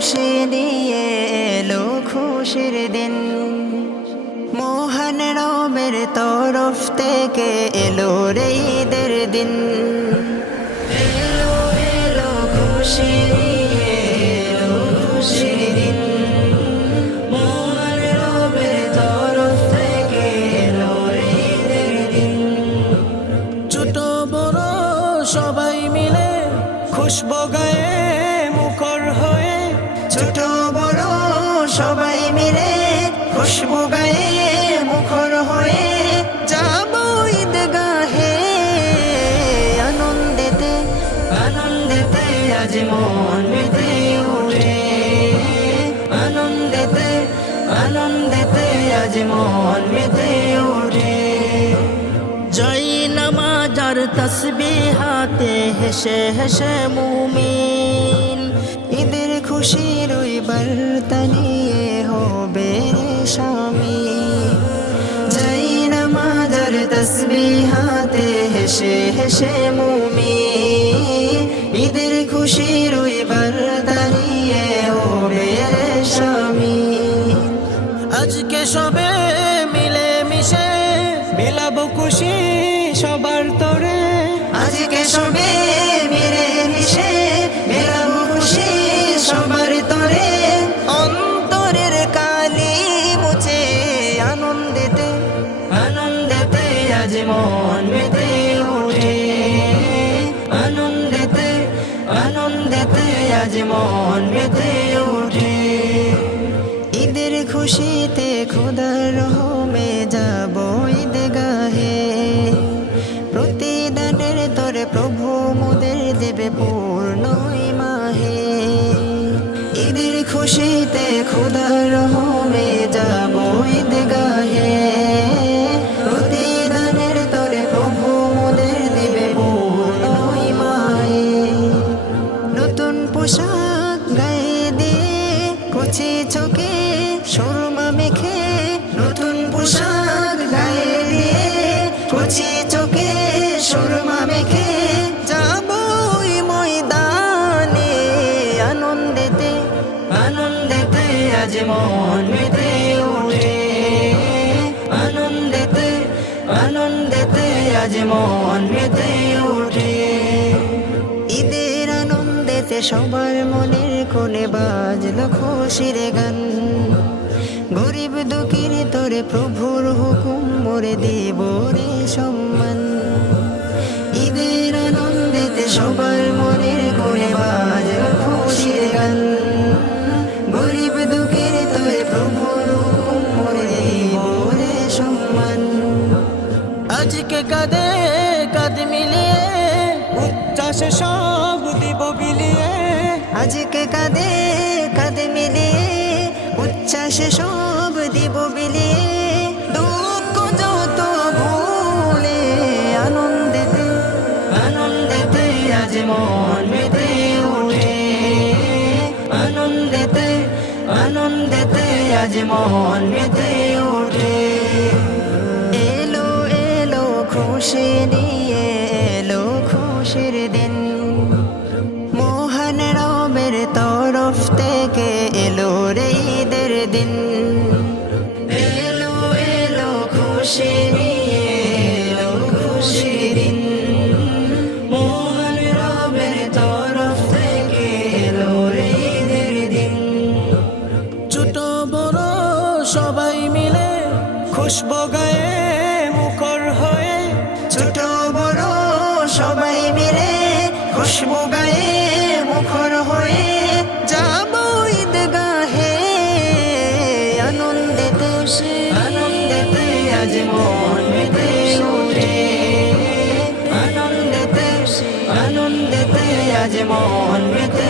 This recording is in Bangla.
খুশি নিয়ে এলো খুশির দিন। মহান রবের তরফ থেকে এলো রে ঈদের দিন। এলো এলো খুশি নিয়ে এলো খুশির দিন। মহান রবের তরফ থেকে এলো রে ঈদের দিন। ছোট বড় সবাই মিলে খুশবু গায়ে মুখর হয়ে, ছোট বড় সবাই মিলে খুশবু গায়ে মুখর হয়ে যাব ঈদগাহে। আনন্দেতে আনন্দেতে আজ মন মেতে ওঠে। আনন্দেতে আনন্দেতে আজ মন মেতে ওঠে। জয় নামাজ আর তাসবিহাতে হেসে হেসে মুমিন, ঈদের খুশির ওই বার্তা নিয়ে হবে রে শামিল। যাই নামাজ আর তাসবিহাতে হেসে হেসে মুমিন, ঈদের খুশির ওই বার্তা নিয়ে হবে রে শামিল। আজকে সবে মিলে মিশে মিলাবো খুশি সবার তরে। আজকে সবে মিলে মিশে মেলাবো খুশি সবার তরে। অন্তরের কালি মুছে আনন্দেতে আনন্দেতে আজ মন মেতে ওঠে। আনন্দেতে আনন্দেতে আজ মন মেতে ওঠে। ঈদের খুশিতে খোদার রহমে যাব ঈদগাহে। প্রতিদানের তরে প্রভু মোদের দেবে পূর্ণ মাহে। ঈদের খুশিতে খোদার রহমে যাব ঈদগাহে। প্রতিদানের তরে প্রভু মোদের দেবে পূর্ণ মাহে। নতুন পোশাক গায়ে দিয়ে কচি চোখে সুরমা মেখে, নতুন পোশাক গায়ে দিয়ে কচি চোখে সুরমা মেখে যাব ওই ময়দানে। আনন্দেতে আনন্দেতে আজ মন মেতে ওঠে। আনন্দেতে আনন্দেতে আজ মন মেতে ওঠে। ঈদের আনন্দেতে সবার মনের কোণে বাজলো খুশির গান। গরিব দুঃখীর তোরে প্রভুর হুকুম মোরে দেব রে সম্মান। ঈদের আনন্দেতে সবার মনের কোণে বাজলো খুশির গান। গরিব দুঃখীর তোরে প্রভুর হুকুম মোরে দেব রে সম্মান। আজকে কাঁধে কাঁধ মিলিয়ে উচ্ছ্বাসে সব দিব বিলিয়ে। আজকে কাঁধে কাঁধে মিলিয়ে উচ্ছ্বাসে সব দিব বিলিয়ে। দুঃখ যত ভুলে আনন্দেতে আনন্দেতে আজ মন মেতে ওঠে। আনন্দেতে আনন্দেতে আজ মন মেতে ওঠে। এলো এলো খুশি নিয়ে এলো খুশির দিন। মহান রবের তরফ থেকে এলো রে ঈদের দিন। এলো এলো খুশি নিয়ে এলো খুশির দিন। মহান রবের তরফ থেকে এলো রে ঈদের দিন। ছোট বড় সবাই মিলে খুশবু গায়ে মুখর হয়ে, ছোট বড় সবাই মিলে খুশবু গায়ে মুখর হয়ে যাব ঈদগাহে। আনন্দেতে আনন্দেতে আজ মন মেতে ওঠে। আনন্দেতে আনন্দেতে আজ মন মেতে